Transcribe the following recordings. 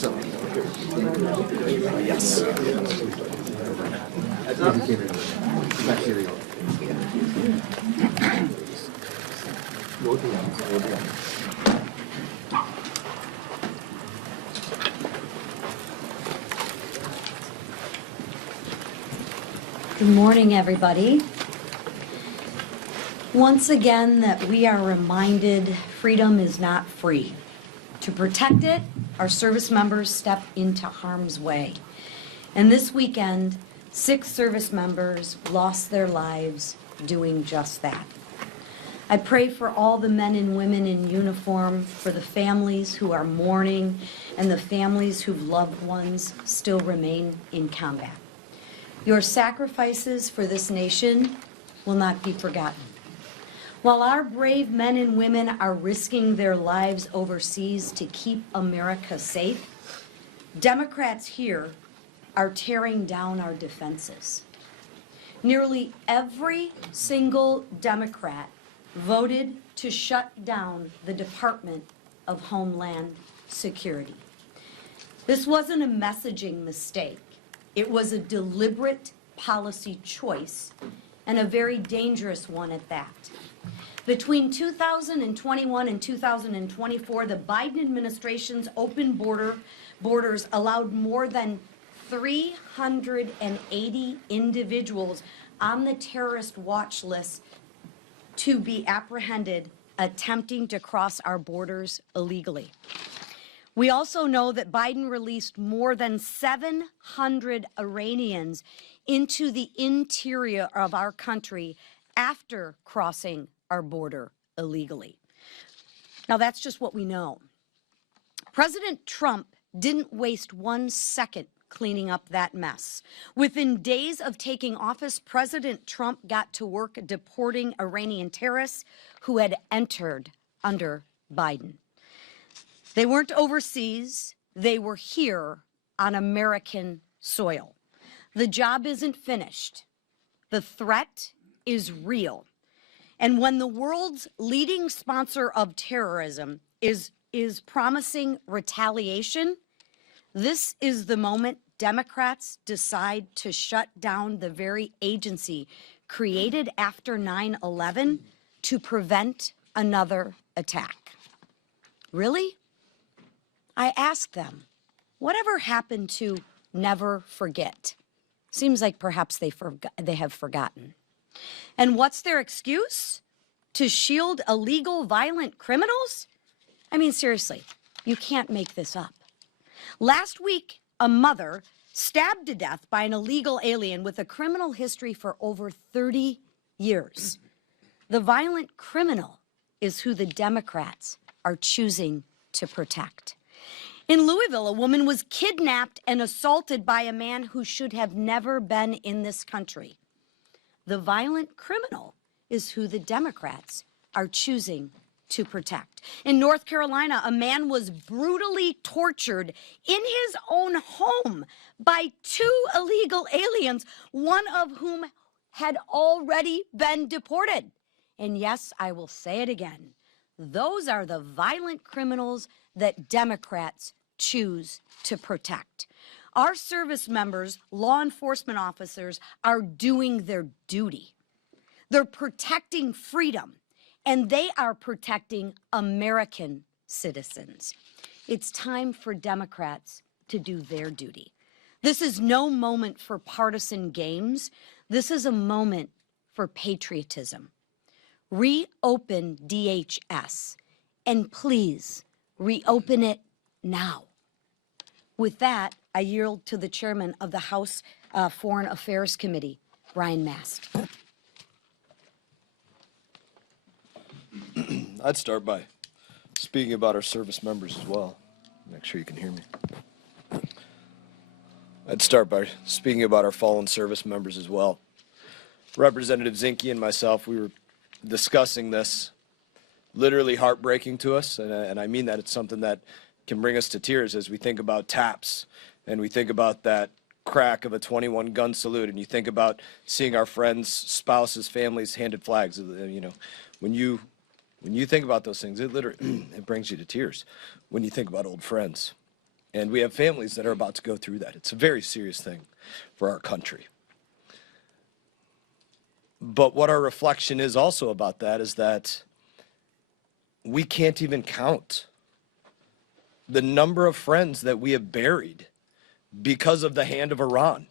Yes. Good morning, everybody. Once again, that we are reminded freedom is not free. To protect it, our service members step into harm's way. And this weekend, 6 service members lost their lives doing just that. I pray for all the men and women in uniform, for the families who are mourning, and the families whose loved ones still remain in combat. Your sacrifices for this nation will not be forgotten. While our brave men and women are risking their lives overseas to keep America safe, Democrats here are tearing down our defenses. Nearly every single Democrat voted to shut down the Department of Homeland Security. This wasn't a messaging mistake. It was a deliberate policy choice, and a very dangerous one at that. Between 2021 and 2024, the Biden administration's open borders allowed more than 380 individuals on the terrorist watch list to be apprehended attempting to cross our borders illegally. We also know that Biden released more than 700 Iranians into the interior of our country after crossing our border illegally. Now, that's just what we know. President Trump didn't waste 1 second cleaning up that mess. Within days of taking office, President Trump got to work deporting Iranian terrorists who had entered under Biden. They weren't overseas, they were here on American soil. The job isn't finished. The threat is real. And when the world's leading sponsor of terrorism is promising retaliation, this is the moment Democrats decide to shut down the very agency created after 9/11 to prevent another attack. Really? I asked them, whatever happened to never forget? Seems like perhaps they have forgotten. And what's their excuse? To shield illegal, violent criminals? I mean, seriously, you can't make this up. Last week, a mother stabbed to death by an illegal alien with a criminal history for over 30 years. The violent criminal is who the Democrats are choosing to protect. In Louisville, a woman was kidnapped and assaulted by a man who should have never been in this country. The violent criminal is who the Democrats are choosing to protect. In North Carolina, a man was brutally tortured in his own home by 2 illegal aliens, one of whom had already been deported. And yes, I will say it again. Those are the violent criminals that Democrats choose to protect. Our service members, law enforcement officers, are doing their duty. They're protecting freedom, and they are protecting American citizens. It's time for Democrats to do their duty. This is no moment for partisan games. This is a moment for patriotism. Reopen DHS, and please reopen it now. With that, I yield to the chairman of the House Foreign Affairs Committee, Brian Mast. I'd start by speaking about our service members as well. Make sure you can hear me. I'd start by speaking about our fallen service members as well. Representative Zinke and myself, we were discussing this. Literally heartbreaking to us, and I mean that it's something that can bring us to tears as we think about TAPS and we think about that crack of a 21 gun salute, and you think about seeing our friends, spouses, families handed flags. You know, when you think about those things, it literally it brings you to tears when you think about old friends. And we have families that are about to go through that. It's a very serious thing for our country. But what our reflection is also about that is that we can't even count the number of friends that we have buried because of the hand of Iran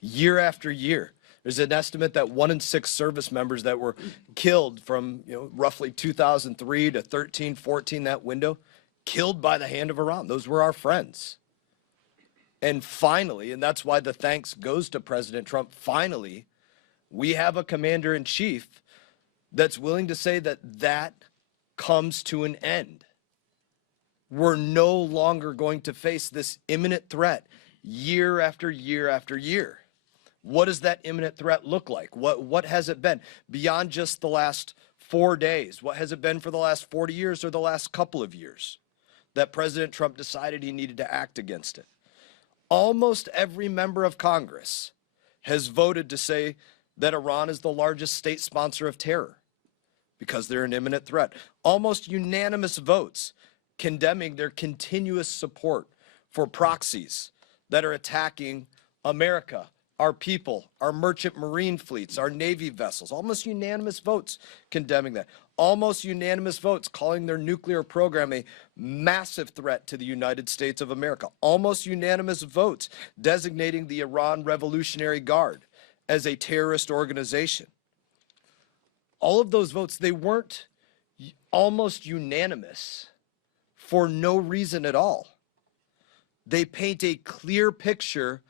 year after year. There's an estimate that 1 in 6 service members that were killed from roughly 2003 to 13, 14, that window, killed by the hand of Iran. Those were our friends. And finally, and that's why the thanks goes to President Trump, finally, we have a commander-in-chief that's willing to say that that comes to an end. We're no longer going to face this imminent threat year after year after year. What does that imminent threat look like? What has it been beyond just the last 4 days? What has it been for the last 40 years or the last couple of years that President Trump decided he needed to act against it? Almost every member of Congress has voted to say that Iran is the largest state sponsor of terror because they're an imminent threat. Almost unanimous votes condemning their continuous support for proxies that are attacking America, our people, our merchant marine fleets, our Navy vessels. Almost unanimous votes condemning that. Almost unanimous votes calling their nuclear program a massive threat to the United States of America. Almost unanimous votes designating the Iran Revolutionary Guard as a terrorist organization. All of those votes, they weren't almost unanimous for no reason at all. They paint a clear picture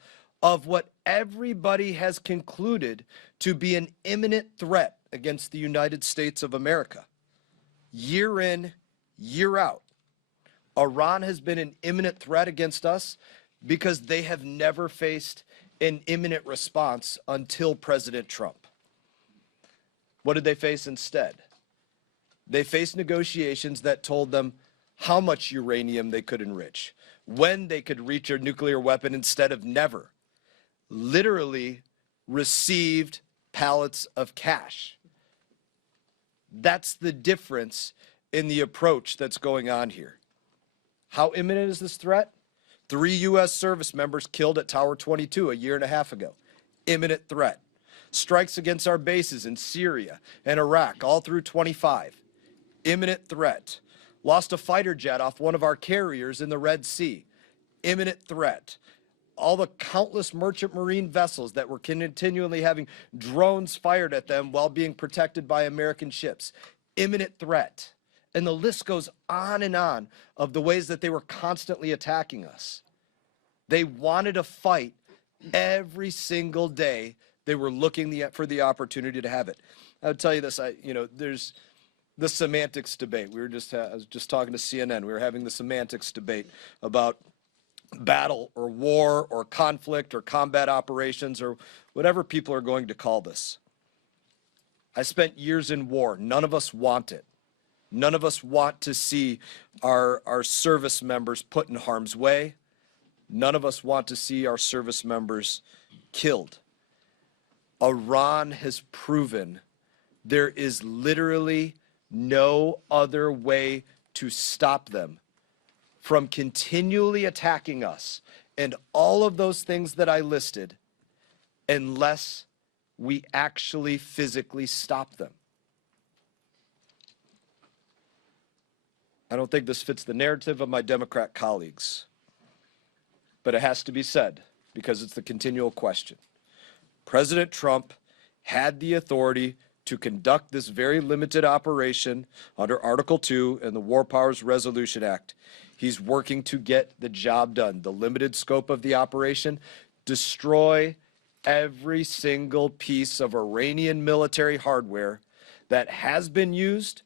of what everybody has concluded to be an imminent threat against the United States of America. Year in, year out, Iran has been an imminent threat against us because they have never faced an imminent response until President Trump. What did they face instead? They faced negotiations that told them how much uranium they could enrich, when they could reach a nuclear weapon instead of never. Literally received pallets of cash. That's the difference in the approach that's going on here. How imminent is this threat? 3 U.S. service members killed at Tower 22 a year and a half ago. Imminent threat. Strikes against our bases in Syria and Iraq all through 25. Imminent threat. Lost a fighter jet off one of our carriers in the Red Sea. Imminent threat. All the countless merchant marine vessels that were continually having drones fired at them while being protected by American ships. Imminent threat. And the list goes on and on of the ways that they were constantly attacking us. They wanted to fight every single day. They were looking for the opportunity to have it. I would tell you this, there's the semantics debate. I was just talking to CNN. We were having the semantics debate about battle or war or conflict or combat operations or whatever people are going to call this. I spent years in war. None of us want it. None of us want to see our service members put in harm's way. None of us want to see our service members killed. Iran has proven there is literally no other way to stop them from continually attacking us and all of those things that I listed unless we actually physically stop them. I don't think this fits the narrative of my Democrat colleagues, but it has to be said because it's the continual question. President Trump had the authority to conduct this very limited operation under Article 2 in the War Powers Resolution Act. He's working to get the job done. The limited scope of the operation, destroy every single piece of Iranian military hardware that has been used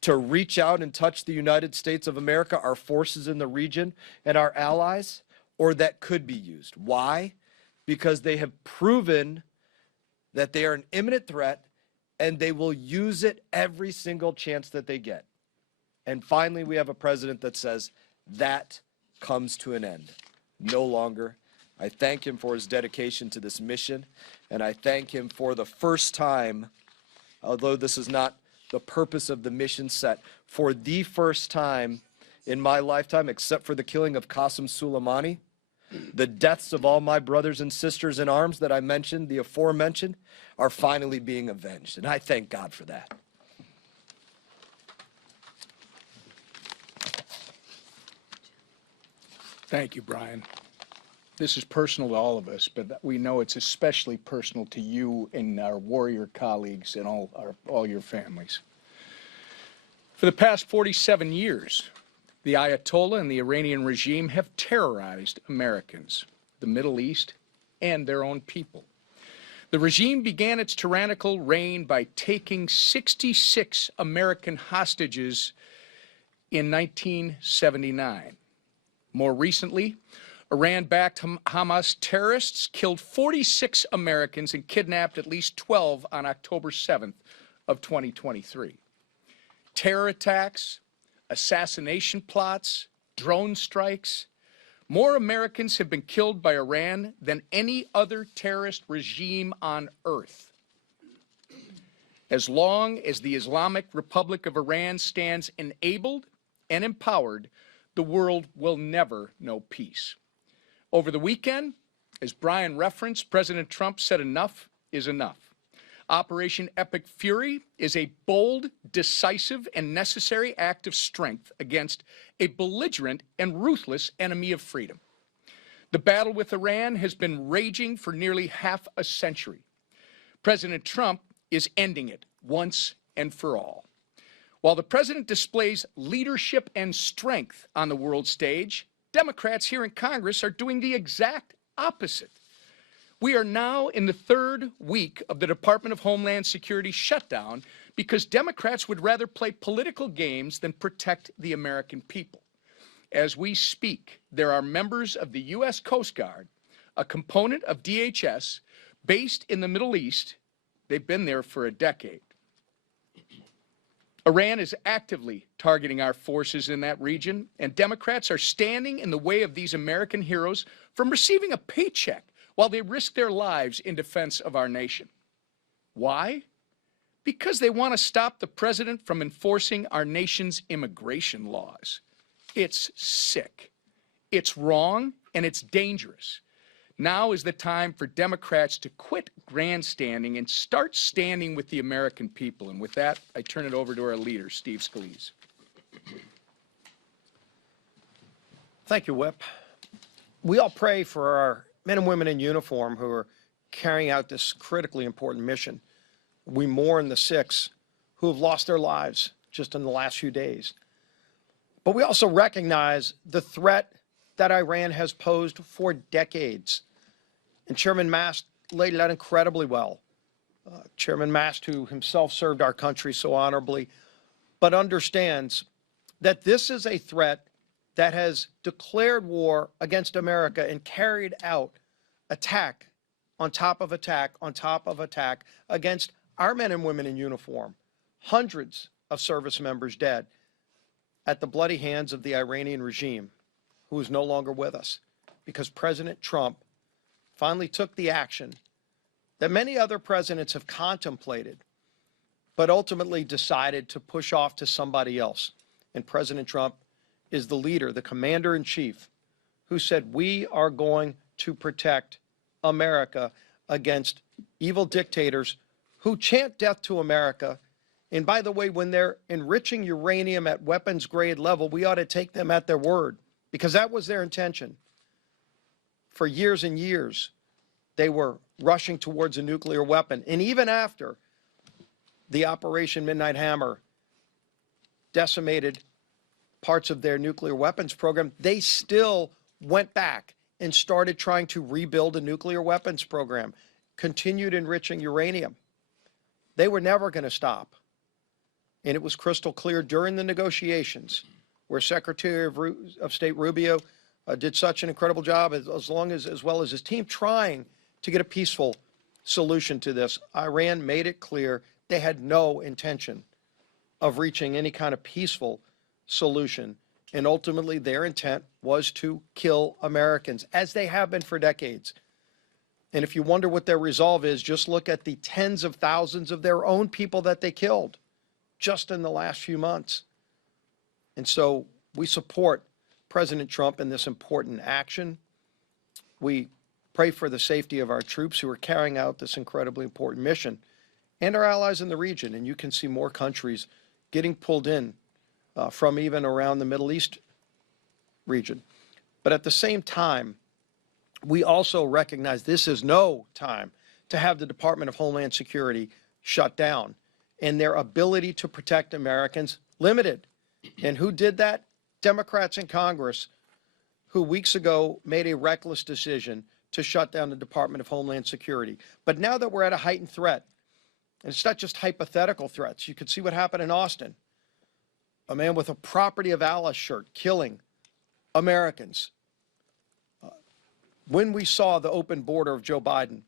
to reach out and touch the United States of America, our forces in the region, and our allies, or that could be used. Why? Because they have proven that they are an imminent threat and they will use it every single chance that they get. And finally, we have a president that says that comes to an end. No longer. I thank him for his dedication to this mission, and I thank him for the first time, although this is not the purpose of the mission set, for the first time in my lifetime, except for the killing of Qasem Soleimani. The deaths of all my brothers and sisters in arms that I mentioned, the aforementioned, are finally being avenged, and I thank God for that. Thank you, Brian. This is personal to all of us, but we know it's especially personal to you and our warrior colleagues and all your families. For the past 47 years, the Ayatollah and the Iranian regime have terrorized Americans, the Middle East, and their own people. The regime began its tyrannical reign by taking 66 American hostages in 1979. More recently, Iran-backed Hamas terrorists killed 46 Americans and kidnapped at least 12 on October 7th of 2023. Terror attacks, assassination plots, drone strikes. More Americans have been killed by Iran than any other terrorist regime on earth. As long as the Islamic Republic of Iran stands enabled and empowered, the world will never know peace. Over the weekend, as Brian referenced, President Trump said enough is enough. Operation Epic Fury is a bold, decisive, and necessary act of strength against a belligerent and ruthless enemy of freedom. The battle with Iran has been raging for nearly half a century. President Trump is ending it once and for all. While the president displays leadership and strength on the world stage, Democrats here in Congress are doing the exact opposite. We are now in the third week of the Department of Homeland Security shutdown because Democrats would rather play political games than protect the American people. As we speak, there are members of the U.S. Coast Guard, a component of DHS, based in the Middle East. They've been there for a decade. Iran is actively targeting our forces in that region, and Democrats are standing in the way of these American heroes from receiving a paycheck while they risk their lives in defense of our nation. Why? Because they want to stop the president from enforcing our nation's immigration laws. It's sick, it's wrong, and it's dangerous. Now is the time for Democrats to quit grandstanding and start standing with the American people. And with that, I turn it over to our leader, Steve Scalise. Thank you, Whip. We all pray for our men and women in uniform who are carrying out this critically important mission. We mourn the 6 who have lost their lives just in the last few days. But we also recognize the threat that Iran has posed for decades. And Chairman Mast laid it out incredibly well. Chairman Mast, who himself served our country so honorably, but understands that this is a threat that has declared war against America and carried out attack on top of attack on top of attack against our men and women in uniform. Hundreds of service members dead at the bloody hands of the Iranian regime, who is no longer with us, because President Trump finally took the action that many other presidents have contemplated, but ultimately decided to push off to somebody else. And President Trump is the leader, the commander-in-chief, who said, we are going to protect America against evil dictators who chant death to America. And by the way, when they're enriching uranium at weapons grade level, we ought to take them at their word, because that was their intention. For years and years, they were rushing towards a nuclear weapon. And even after the Operation Midnight Hammer decimated parts of their nuclear weapons program, they still went back and started trying to rebuild a nuclear weapons program, continued enriching uranium. They were never going to stop. And it was crystal clear during the negotiations, where Secretary of State Rubio did such an incredible job, as well as his team, trying to get a peaceful solution to this. Iran made it clear they had no intention of reaching any kind of peaceful solution. And ultimately, their intent was to kill Americans, as they have been for decades. And if you wonder what their resolve is, just look at the tens of thousands of their own people that they killed just in the last few months. And so We support President Trump in this important action. We pray for the safety of our troops who are carrying out this incredibly important mission and our allies in the region. And you can see more countries getting pulled in from even around the Middle East region. But at the same time, we also recognize this is no time to have the Department of Homeland Security shut down and their ability to protect Americans limited. And who did that? Democrats in Congress, who weeks ago made a reckless decision to shut down the Department of Homeland Security. But now that we're at a heightened threat, and it's not just hypothetical threats, you could see what happened in Austin. A man with a Property of Allah shirt killing Americans. When we saw the open border of Joe Biden,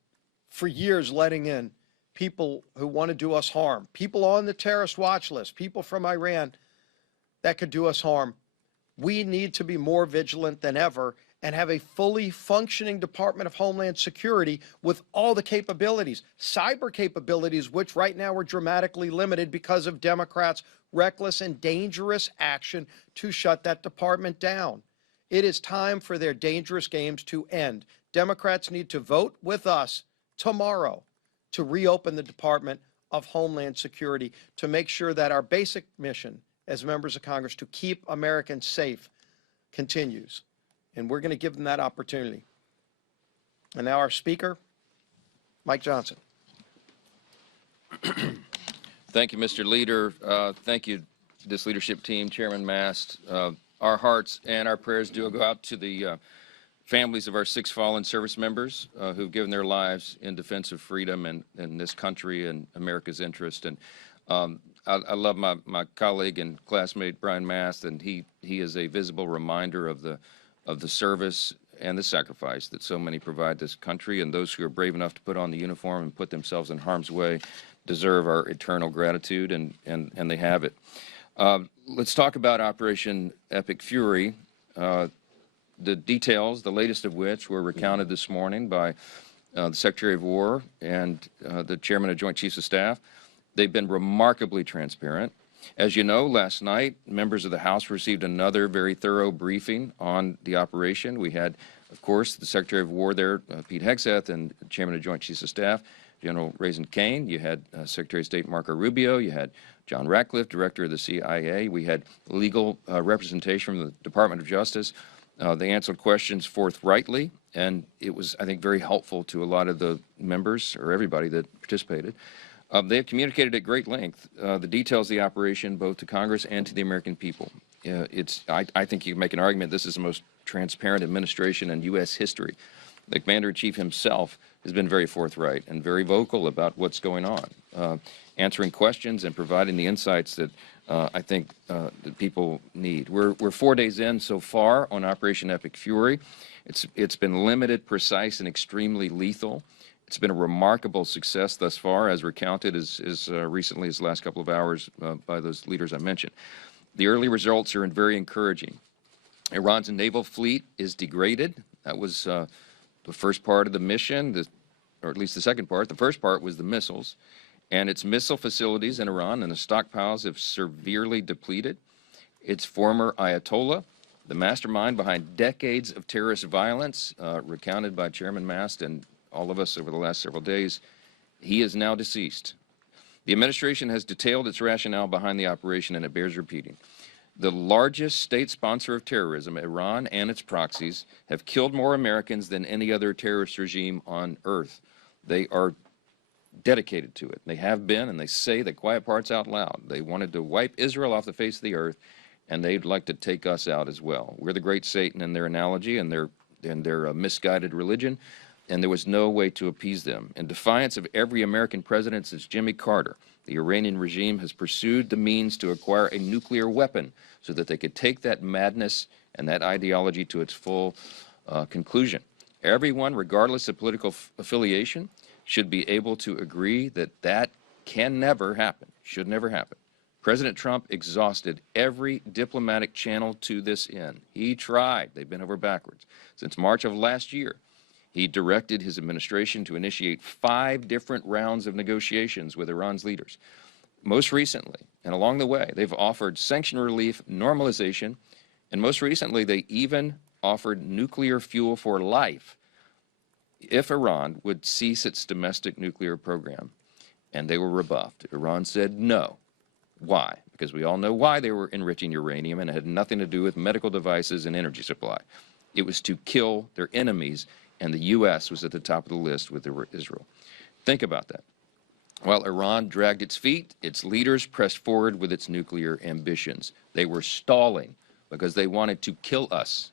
for years letting in people who want to do us harm, people on the terrorist watch list, people from Iran that could do us harm, we need to be more vigilant than ever and have a fully functioning Department of Homeland Security with all the capabilities, cyber capabilities, which right now are dramatically limited because of Democrats' reckless and dangerous action to shut that department down. It is time for their dangerous games to end. Democrats need to vote with us tomorrow to reopen the Department of Homeland Security to make sure that our basic mission as members of Congress to keep Americans safe continues. And we're going to give them that opportunity. And now our Speaker, Mike Johnson. Thank you, Mr. Leader. Thank you, this leadership team, Chairman Mast. Our hearts and our prayers do go out to the families of our 6 fallen service members who've given their lives in defense of freedom and this country and America's interest. And I love my colleague and classmate Brian Mast, and he is a visible reminder of the service and the sacrifice that so many provide this country, and those who are brave enough to put on the uniform and put themselves in harm's way deserve our eternal gratitude, and they have it. Let's talk about Operation Epic Fury. The details, the latest of which were recounted this morning by the Secretary of War and the Chairman of Joint Chiefs of Staff. They've been remarkably transparent. As you know, last night, members of the House received another very thorough briefing on the operation. We had, of course, the Secretary of War there, Pete Hegseth, and Chairman of Joint Chiefs of Staff, General Raisin Kane. You had Secretary of State Marco Rubio. You had John Ratcliffe, Director of the CIA. We had legal representation from the Department of Justice. They answered questions forthrightly, and it was, I think, very helpful to a lot of the members, or everybody that participated. They have communicated at great length the details of the operation, both to Congress and to the American people. I think you can make an argument this is the most transparent administration in U.S. history. The Commander-in-Chief himself has been very forthright and very vocal about what's going on, answering questions and providing the insights that I think that people need. We're 4 days in so far on Operation Epic Fury. It's been limited, precise, and extremely lethal. It's been a remarkable success thus far, as recounted as recently as the last couple of hours by those leaders I mentioned. The early results are very encouraging. Iran's naval fleet is degraded. That was the first part of the mission, or at least the second part. The first part was the missiles. And its missile facilities in Iran and the stockpiles have severely depleted. Its former Ayatollah, the mastermind behind decades of terrorist violence, recounted by Chairman Mast and all of us over the last several days, he is now deceased. The administration has detailed its rationale behind the operation, and it bears repeating. The largest state sponsor of terrorism, Iran and its proxies, have killed more Americans than any other terrorist regime on earth. They are dedicated to it. They have been, and they say the quiet parts out loud. They wanted to wipe Israel off the face of the earth, and they'd like to take us out as well. We're the great Satan in their analogy and their misguided religion, and there was no way to appease them. In defiance of every American president since Jimmy Carter, the Iranian regime has pursued the means to acquire a nuclear weapon so that they could take that madness and that ideology to its full conclusion. Everyone, regardless of political affiliation, should be able to agree that that can never happen, should never happen. President Trump exhausted every diplomatic channel to this end. He tried. They've been over backwards. Since March of last year, he directed his administration to initiate 5 different rounds of negotiations with Iran's leaders. Most recently, and along the way, they've offered sanction relief, normalization, And most recently, they even offered nuclear fuel for life if Iran would cease its domestic nuclear program. And they were rebuffed. Iran said no. Why? Because we all know why they were enriching uranium, and it had nothing to do with medical devices and energy supply. It was to kill their enemies, and the U.S. was at the top of the list with Israel. Think about that. While Iran dragged its feet, its leaders pressed forward with its nuclear ambitions. They were stalling because they wanted to kill us.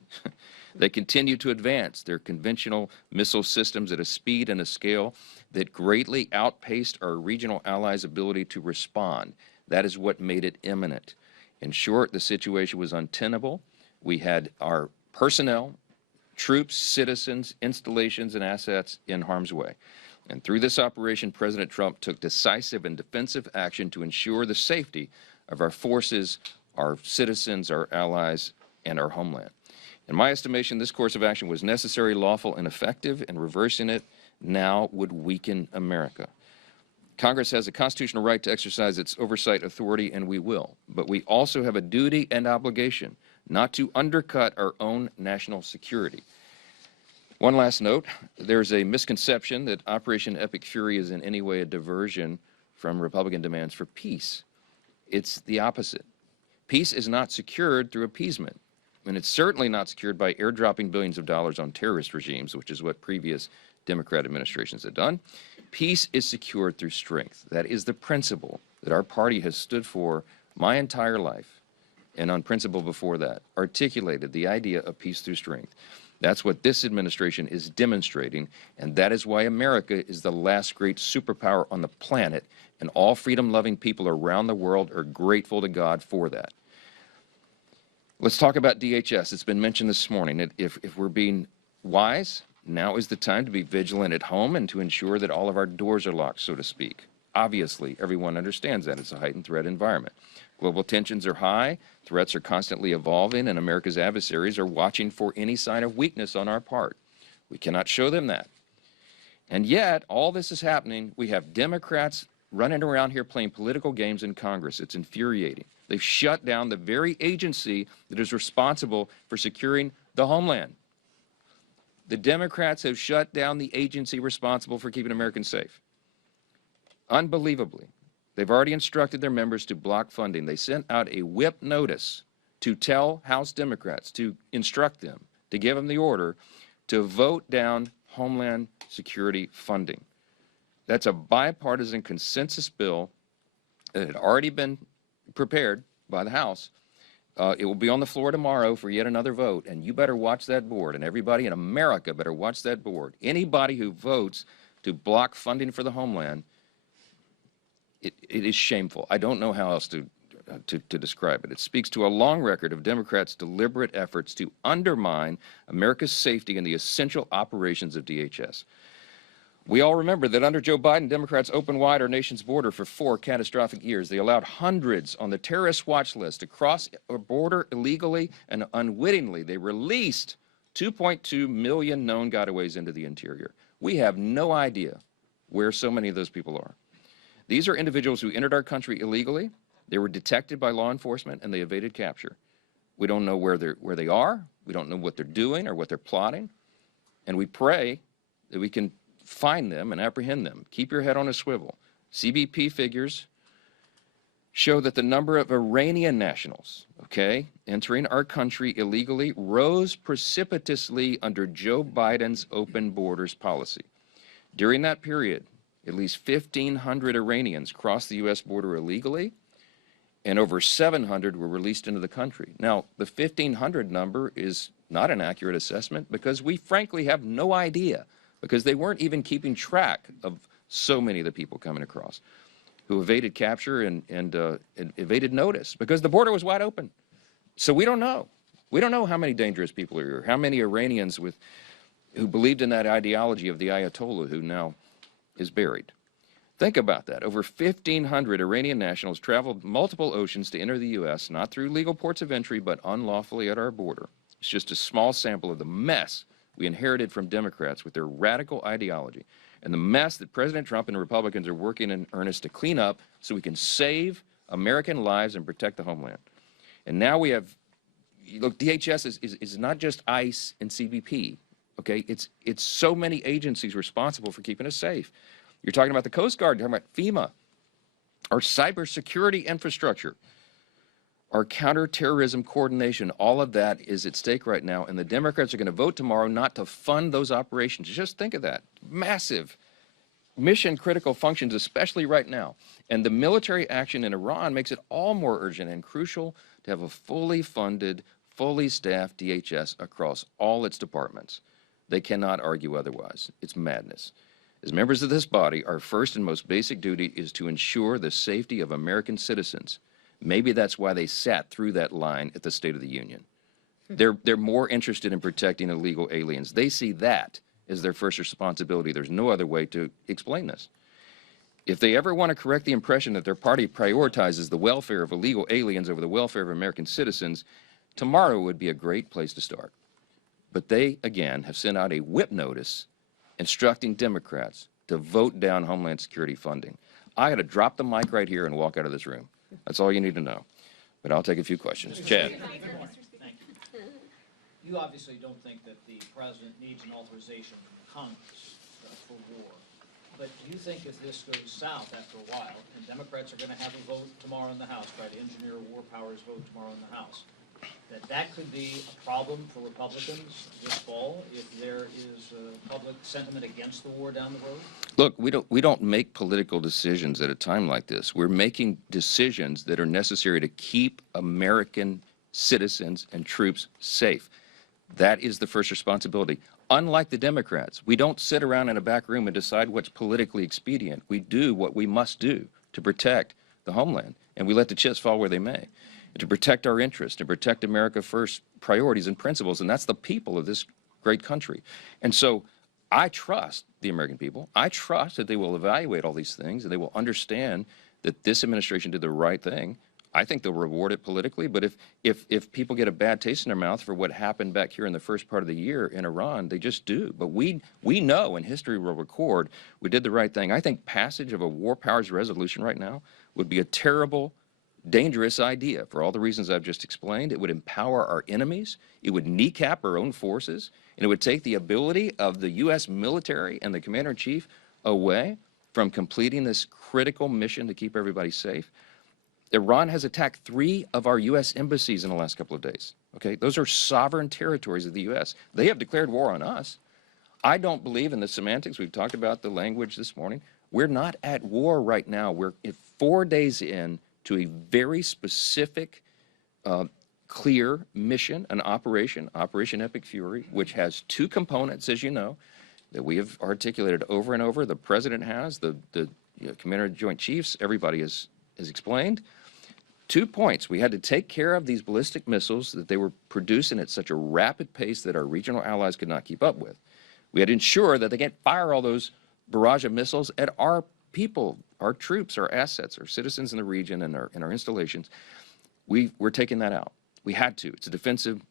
They continued to advance their conventional missile systems at a speed and a scale that greatly outpaced our regional allies' ability to respond. That is what made it imminent. In short, the situation was untenable. We had our personnel, troops, citizens, installations, and assets in harm's way. And through this operation, President Trump took decisive and defensive action to ensure the safety of our forces, our citizens, our allies, and our homeland. In my estimation, this course of action was necessary, lawful, and effective, and reversing it now would weaken America. Congress has a constitutional right to exercise its oversight authority, and we will. But we also have a duty and obligation not to undercut our own national security. One last note, there's a misconception that Operation Epic Fury is in any way a diversion from Republican demands for peace. It's the opposite. Peace is not secured through appeasement, and it's certainly not secured by airdropping billions of dollars on terrorist regimes, which is what previous Democrat administrations have done. Peace is secured through strength. That is the principle that our party has stood for my entire life, and on principle before that, articulated the idea of peace through strength. That's what this administration is demonstrating, and that is why America is the last great superpower on the planet, and all freedom-loving people around the world are grateful to God for that. Let's talk about DHS. It's been mentioned this morning. If we're being wise, now is the time to be vigilant at home and to ensure that all of our doors are locked, so to speak. Obviously, everyone understands that it's a heightened threat environment. Global tensions are high, threats are constantly evolving, and America's adversaries are watching for any sign of weakness on our part. We cannot show them that. And yet, all this is happening. We have Democrats running around here playing political games in Congress. It's infuriating. They've shut down the very agency that is responsible for securing the homeland. The Democrats have shut down the agency responsible for keeping Americans safe. Unbelievably. They've already instructed their members to block funding. They sent out a whip notice to tell House Democrats, to instruct them, to give them the order to vote down Homeland Security funding. That's a bipartisan consensus bill that had already been prepared by the House. It will be on the floor tomorrow for yet another vote, and you better watch that board, and everybody in America better watch that board. Anybody who votes to block funding for the Homeland, it is shameful. I don't know how else to describe it. It speaks to a long record of Democrats' deliberate efforts to undermine America's safety in the essential operations of DHS. We all remember that under Joe Biden, Democrats opened wide our nation's border for 4 catastrophic years. They allowed hundreds on the terrorist watch list to cross our border illegally, and unwittingly they released 2.2 million known gotaways into the interior. We have no idea where so many of those people are. These are individuals who entered our country illegally. They were detected by law enforcement, and they evaded capture. We don't know where they are. We don't know what they're doing or what they're plotting. And we pray that we can find them and apprehend them. Keep your head on a swivel. CBP figures show that the number of Iranian nationals, entering our country illegally rose precipitously under Joe Biden's open borders policy. During that period, at least 1,500 Iranians crossed the U.S. border illegally, and over 700 were released into the country. Now, the 1,500 number is not an accurate assessment because we frankly have no idea, because they weren't even keeping track of so many of the people coming across who evaded capture and evaded notice because the border was wide open. So we don't know. We don't know how many dangerous people are here, how many Iranians who believed in that ideology of the Ayatollah who now is buried. Think about that. Over 1,500 Iranian nationals traveled multiple oceans to enter the U.S., not through legal ports of entry, but unlawfully at our border. It's just a small sample of the mess we inherited from Democrats with their radical ideology and the mess that President Trump and Republicans are working in earnest to clean up so we can save American lives and protect the homeland. And now we have look, DHS is not just ICE and CBP, okay? It's so many agencies responsible for keeping us safe. You're talking about the Coast Guard, you're talking about FEMA, our cybersecurity infrastructure, our counterterrorism coordination, all of that is at stake right now, and the Democrats are going to vote tomorrow not to fund those operations. Just think of that. Massive mission-critical functions, especially right now. And the military action in Iran makes it all more urgent and crucial to have a fully funded, fully staffed DHS across all its departments. They cannot argue otherwise. It's madness. As members of this body, our first and most basic duty is to ensure the safety of American citizens. Maybe that's why they sat through that line at the State of the Union. They're more interested in protecting illegal aliens. They see that as their first responsibility. There's no other way to explain this. If they ever want to correct the impression that their party prioritizes the welfare of illegal aliens over the welfare of American citizens, tomorrow would be a great place to start. But they, again, have sent out a whip notice instructing Democrats to vote down Homeland Security funding. I got to drop the mic right here and walk out of this room. That's all you need to know. But I'll take a few questions. Chad. You obviously don't think that the president needs an authorization from Congress for war. But do you think if this goes south after a while, and Democrats are going to have a vote tomorrow in the House, try to engineer a war powers vote tomorrow in the House, that could be a problem for Republicans this fall if there is public sentiment against the war down the road? Look, we don't make political decisions at a time like this. We're making decisions that are necessary to keep American citizens and troops safe. That is the first responsibility. Unlike the Democrats, we don't sit around in a back room and decide what's politically expedient. We do what we must do to protect the homeland, and we let the chips fall where they may. And to protect our interests, to protect America First priorities and principles, and that's the people of this great country. And so I trust the American people. I trust that they will evaluate all these things and they will understand that this administration did the right thing. I think they'll reward it politically, but if people get a bad taste in their mouth for what happened back here in the first part of the year in Iran, they just do. But we know, and history will record, we did the right thing. I think passage of a war powers resolution right now would be a terrible, dangerous idea for all the reasons I've just explained. It would empower our enemies, it would kneecap our own forces, and it would take the ability of the U.S. military and the commander-in-chief away from completing this critical mission to keep everybody safe. Iran has attacked 3 of our U.S. embassies in the last couple of days. Okay, those are sovereign territories of the U.S. They have declared war on us. I don't believe in the semantics. We've talked about the language this morning. We're not at war right now. We're 4 days in to a very specific, clear mission, an operation, Operation Epic Fury, which has 2 components, as you know, that we have articulated over and over. The president has, the Commander of Joint Chiefs, everybody has explained. 2 points. We had to take care of these ballistic missiles that they were producing at such a rapid pace that our regional allies could not keep up with. We had to ensure that they can't fire all those barrage of missiles at our people, our troops, our assets, our citizens in the region and our installations. We're taking that out. We had to. It's a defensive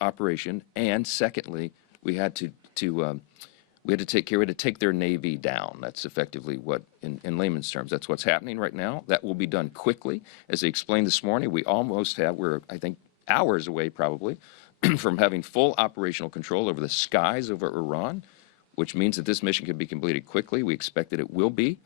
operation. And secondly, we had to take their Navy down. That's effectively what, in layman's terms, that's what's happening right now. That will be done quickly. As I explained this morning, we're, I think, hours away probably from having full operational control over the skies over Iran, which means that this mission can be completed quickly. We expect that it will be.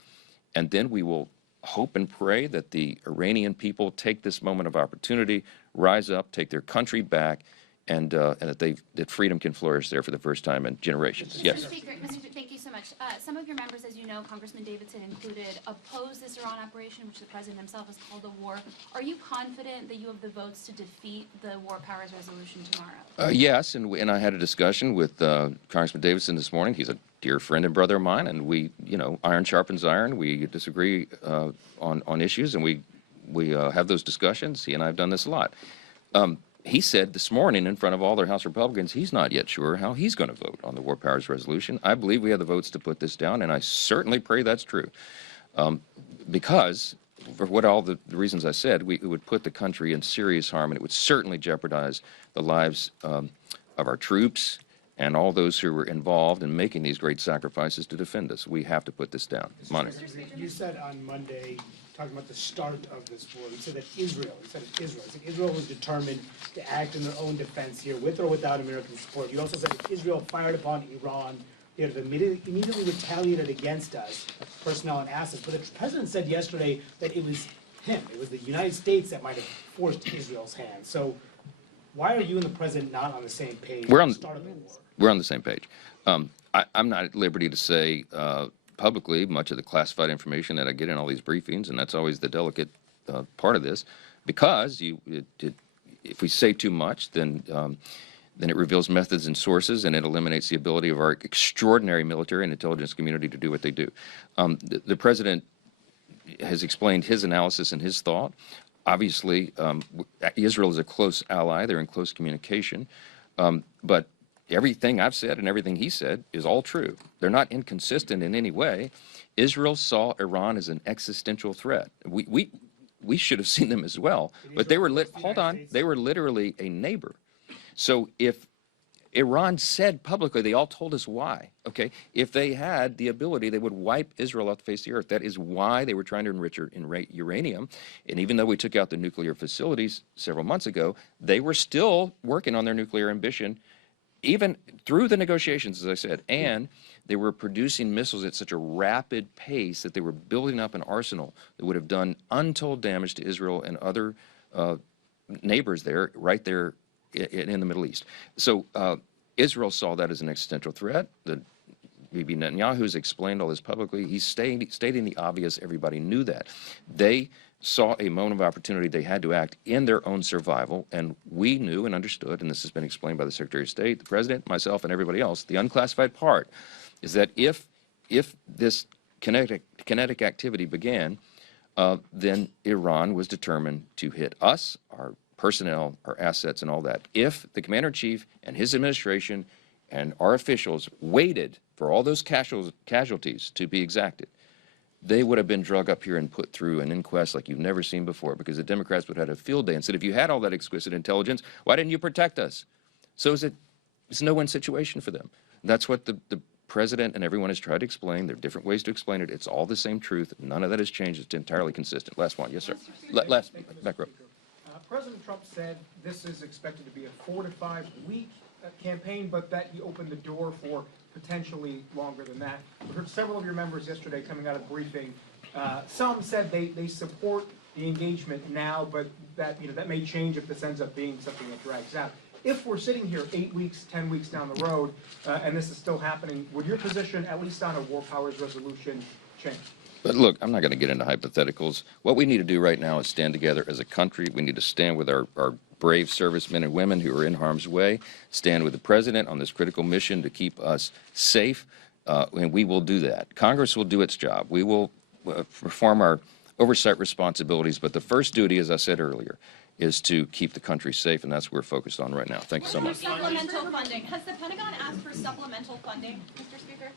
And then we will hope and pray that the Iranian people take this moment of opportunity, rise up, take their country back, and that freedom can flourish there for the first time in generations. Yes. Mr. Speaker, thank you so much. Some of your members, as you know, Congressman Davidson included, oppose this Iran operation, which the president himself has called a war. Are you confident that you have the votes to defeat the war powers resolution tomorrow? Yes, and I had a discussion with Congressman Davidson this morning. He's a dear friend and brother of mine, and we, iron sharpens iron. We disagree on issues, and we have those discussions. He and I have done this a lot. He said this morning in front of all their House Republicans, he's not yet sure how he's going to vote on the war powers resolution. I believe we have the votes to put this down, and I certainly pray that's true. Because, for what all the reasons I said, it would put the country in serious harm, and it would certainly jeopardize the lives of our troops and all those who were involved in making these great sacrifices to defend us. We have to put this down. Monica. You said on Monday, talking about the start of this war, you said that Israel was determined to act in their own defense here, with or without American support. You also said if Israel fired upon Iran, they would have immediately retaliated against us, personnel and assets. But the president said yesterday that it was him, it was the United States that might have forced Israel's hand. So why are you and the president not on the same page We're at on- the start of the war? We're on the same page. I'm not at liberty to say publicly much of the classified information that I get in all these briefings, and that's always the delicate part of this, because if we say too much, then it reveals methods and sources, and it eliminates the ability of our extraordinary military and intelligence community to do what they do. The president has explained his analysis and his thought. Obviously, Israel is a close ally. They're in close communication. But everything I've said and everything he said is all true. They're not inconsistent in any way. Israel saw Iran as an existential threat. We should have seen them as well. But they were they were literally a neighbor. So if Iran said publicly, they all told us why, okay? If they had the ability, they would wipe Israel off the face of the earth. That is why they were trying to enrich uranium. And even though we took out the nuclear facilities several months ago, they were still working on their nuclear ambition, even through the negotiations, as I said. And they were producing missiles at such a rapid pace that they were building up an arsenal that would have done untold damage to Israel and other neighbors there, right there in the Middle East. So Israel saw that as an existential threat. Bibi Netanyahu has explained all this publicly. He's stating the obvious. Everybody knew that. They saw a moment of opportunity. They had to act in their own survival, and we knew and understood, and this has been explained by the Secretary of State, the President, myself, and everybody else. The unclassified part is that if this kinetic activity began, then Iran was determined to hit us, our personnel, our assets, and all that. If the Commander-in-Chief and his administration and our officials waited for all those casualties to be exacted, they would have been drug up here and put through an inquest like you've never seen before, because the Democrats would have had a field day and said, if you had all that exquisite intelligence, why didn't you protect us? So it's a no-win situation for them. That's what the President and everyone has tried to explain. There are different ways to explain it. It's all the same truth. None of that has changed. It's entirely consistent. Last one. Yes, sir. Last, back row. President Trump said this is expected to be a 4 to 5 week campaign, but that he opened the door for potentially longer than that. We heard several of your members yesterday coming out of the briefing. Some said they support the engagement now, but that may change if this ends up being something that drags out. If we're sitting here 8 weeks, 10 weeks down the road, and this is still happening, would your position, at least on a war powers resolution, change? But look, I'm not going to get into hypotheticals. What we need to do right now is stand together as a country. We need to stand with our brave servicemen and women who are in harm's way, stand with the President on this critical mission to keep us safe, and we will do that. Congress will do its job. We will perform our oversight responsibilities, but the first duty, as I said earlier, is to keep the country safe, and that's what we're focused on right now. Thank you so much. Supplemental funding. Has the Pentagon asked for supplemental funding, Mr. Speaker?